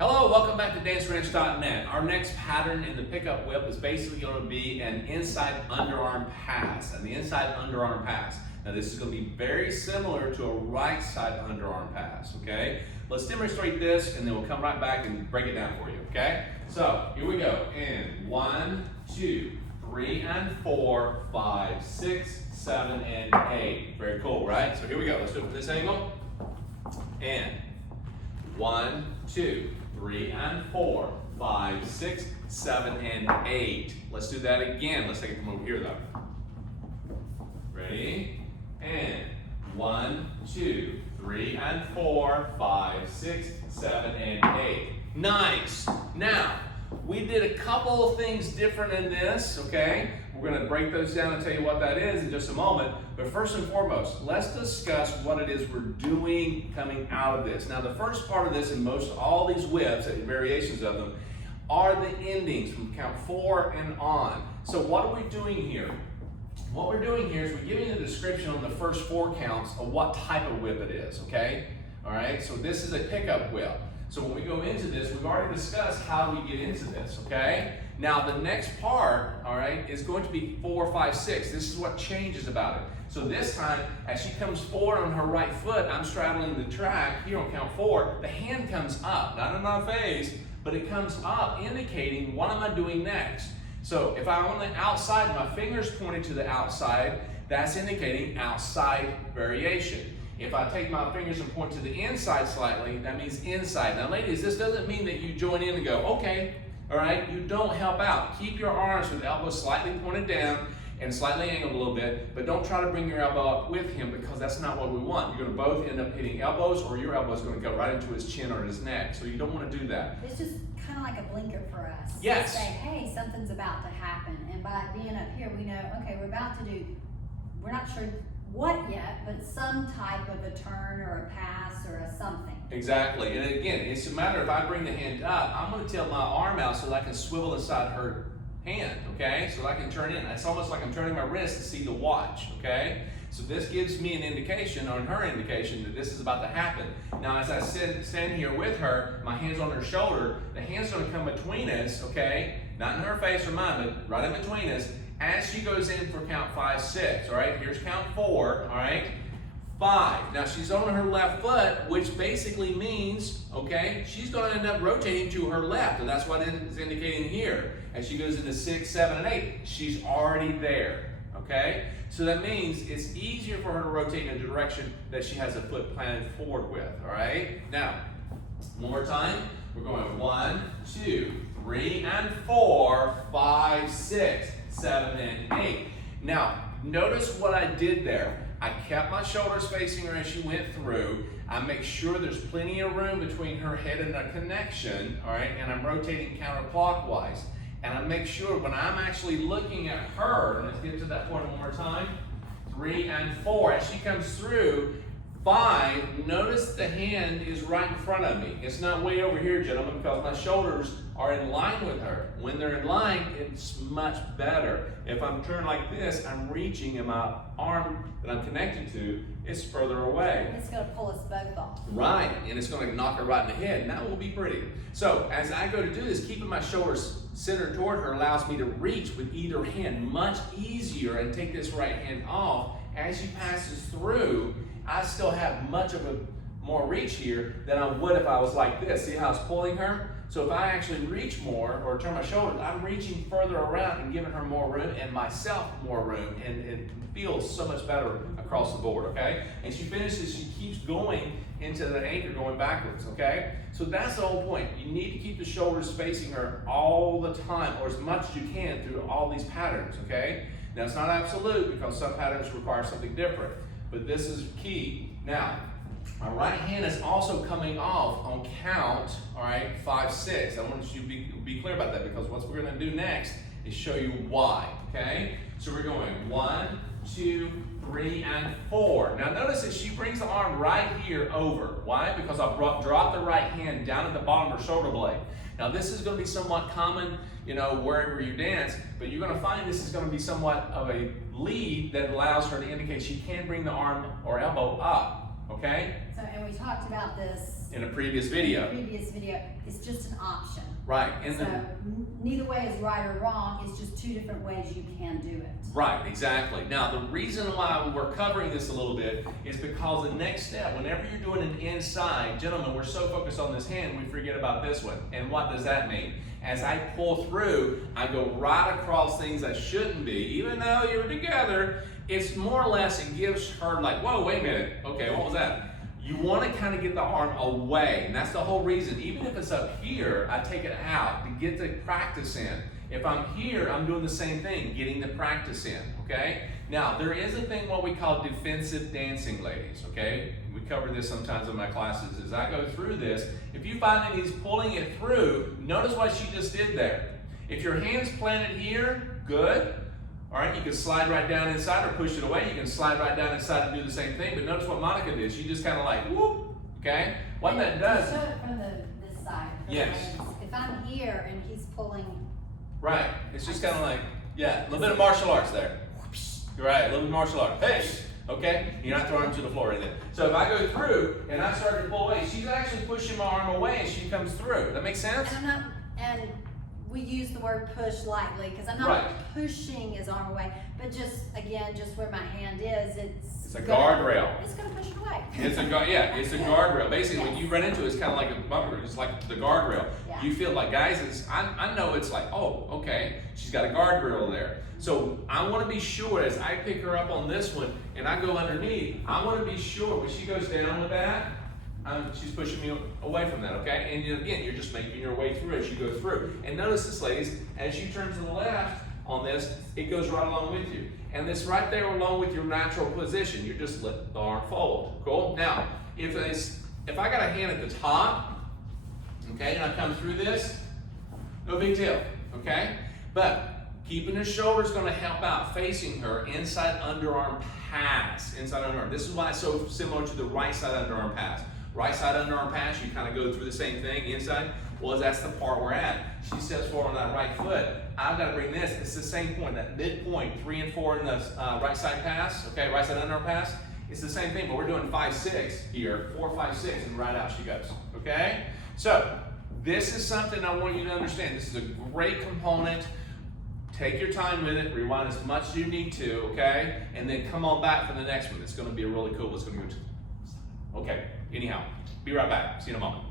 Hello, welcome back to danceranch.net. Our next pattern in the pickup whip is basically going to be an inside underarm pass. And the inside underarm pass. Now this is going to be very similar to a right side underarm pass, okay? Let's demonstrate this and then we'll come right back and break it down for you, okay? So here we go. In 1, 2, 3, and 4, 5, 6, 7, and 8. Very cool, right? So here we go. Let's do it from this angle. And 1, 2, 3, and 4, 5, 6, 7, and 8. Let's do that again. Let's take it from over here though. Ready? And 1, 2, 3, and 4, 5, 6, 7, and 8. Nice. Now, we did a couple of things different in this, okay? We're going to break those down and tell you what that is in just a moment. But first and foremost, let's discuss what it is we're doing coming out of this. Now, the first part of this in most all these whips, and variations of them, are the endings from count 4 and on. So what are we doing here? What we're doing here is we're giving a description on the first 4 counts of what type of whip it is, okay? All right, so this is a pickup whip. So when we go into this, we've already discussed how we get into this, okay? Now the next part, all right, is going to be 4, 5, 6. This is what changes about it. So this time, as she comes forward on her right foot, I'm straddling the track here on count 4, the hand comes up, not in my face, but it comes up indicating what am I doing next. So if I'm on the outside, my finger's pointed to the outside, that's indicating outside variation. If I take my fingers and point to the inside slightly, that means inside. Now ladies, this doesn't mean that you join in and go, okay, all right, you don't help out. Keep your arms with the elbows slightly pointed down and slightly angled a little bit, but don't try to bring your elbow up with him because that's not what we want. You're gonna both end up hitting elbows or your elbow is gonna go right into his chin or his neck, so you don't wanna do that. It's just kind of like a blinker for us. Yes. To say, hey, something's about to happen. And by being up here, we know, okay, we're not sure what yet, but some type of a turn or a pass or a something. Exactly, and again, it's a matter if I bring the hand up, I'm going to tilt my arm out so that I can swivel inside her hand, okay? So that I can turn in. It's almost like I'm turning my wrist to see the watch, okay? So this gives me an indication, or her indication, that this is about to happen. Now, as I stand here with her, my hand's on her shoulder, the hand's going to come between us, okay? Not in her face or mine, but right in between us, as she goes in for count 5, 6, all right? Here's count 4, all right? 5. Now she's on her left foot, which basically means, okay, she's going to end up rotating to her left, and that's what it's indicating here. As she goes into 6, 7, and 8, she's already there, okay? So that means it's easier for her to rotate in a direction that she has a foot planted forward with, all right? Now, one more time. We're going 1, 2, 3, and 4, 5, 6, 7, and 8. Now, notice what I did there. I kept my shoulders facing her as she went through. I make sure there's plenty of room between her head and the connection, all right? And I'm rotating counterclockwise. And I make sure when I'm actually looking at her, and let's get to that point one more time, 3 and 4, as she comes through, 5, notice the hand is right in front of me. It's not way over here, gentlemen, because my shoulders are in line with her. When they're in line, it's much better. If I'm turned like this, I'm reaching and my arm that I'm connected to is further away. It's going to pull us both off. Right, and it's going to knock her right in the head, and that will be pretty. So as I go to do this, keeping my shoulders centered toward her allows me to reach with either hand much easier and take this right hand off. As she passes through, I still have much of a more reach here than I would if I was like this. See how it's pulling her? So if I actually reach more or turn my shoulders, I'm reaching further around and giving her more room and myself more room, and it feels so much better across the board, okay? And she finishes, she keeps going into the anchor going backwards, okay? So that's the whole point. You need to keep the shoulders facing her all the time, or as much as you can through all these patterns, okay? Now it's not absolute because some patterns require something different, but this is key. Now, my right hand is also coming off on count, all right, 5, 6. I want you to be clear about that because what we're going to do next is show you why, okay? So we're going 1, 2, 3, and 4. Now notice that she brings the arm right here over. Why? Because I dropped the right hand down at the bottom of her shoulder blade. Now this is going to be somewhat common, you know, wherever you dance, but you're going to find this is going to be somewhat of a lead that allows her to indicate she can bring the arm or elbow up, okay? So, and we talked about this in a previous video. It's just an option. Right. And So neither way is right or wrong, it's just two different ways you can do it. Right, exactly. Now, the reason why we're covering this a little bit is because the next step, whenever you're doing an inside, gentlemen, we're so focused on this hand, we forget about this one. And what does that mean? As I pull through, I go right across things I shouldn't be, even though you're together. It's more or less, it gives her like, whoa, wait a minute. Okay, what was that? You want to kind of get the arm away, and that's the whole reason. Even if it's up here, I take it out to get the practice in. If I'm here, I'm doing the same thing, getting the practice in, okay? Now, there is a thing what we call defensive dancing, ladies, okay? We cover this sometimes in my classes. As I go through this, if you find that he's pulling it through, notice what she just did there. If your hand's planted here, good. All right, you can slide right down inside or push it away. You can slide right down inside and do the same thing. But notice what Monica did. She just kind of like, whoop, okay? What that does. Show it from this side. Yes. If I'm here and he's pulling. Right, it's just kind of like, yeah, a little bit of martial arts there. You're right, a little bit of martial arts. Hey, okay? You're not throwing him to the floor or anything. So if I go through and I start to pull away, she's actually pushing my arm away and she comes through. That makes sense? And we use the word push lightly because I'm not pushing his arm away, but just again, just where my hand is, it's a guardrail. It's gonna push it away. It's a guardrail. Basically, when you run into it, it's kind of like a bumper. It's like the guardrail. Yeah. You feel like, guys, I know it's like, oh, okay, she's got a guardrail there. So I want to be sure as I pick her up on this one and I go underneath, I want to be sure when she goes down with that, she's pushing me away from that, okay? And again, you're just making your way through as you go through. And notice this, ladies, as you turn to the left on this, it goes right along with you. And this right there along with your natural position, you just let the arm fold, cool? Now, if I got a hand at the top, okay, and I come through this, no big deal, okay? But keeping the shoulder is gonna help out facing her inside underarm pass, inside underarm. This is why it's so similar to the right side underarm pass. Right side underarm pass, you kind of go through the same thing inside. Well, that's the part we're at. She steps forward on that right foot. I've got to bring this. It's the same point, that midpoint, 3 and 4 in the right side pass, okay, right side underarm pass. It's the same thing, but we're doing 5-6 here, 4, 5, 6, and right out she goes, okay? So, this is something I want you to understand. This is a great component. Take your time with it, rewind as much as you need to, okay? And then come on back for the next one. It's going to be really cool. It's going to go. Okay, anyhow, be right back. See you in a moment.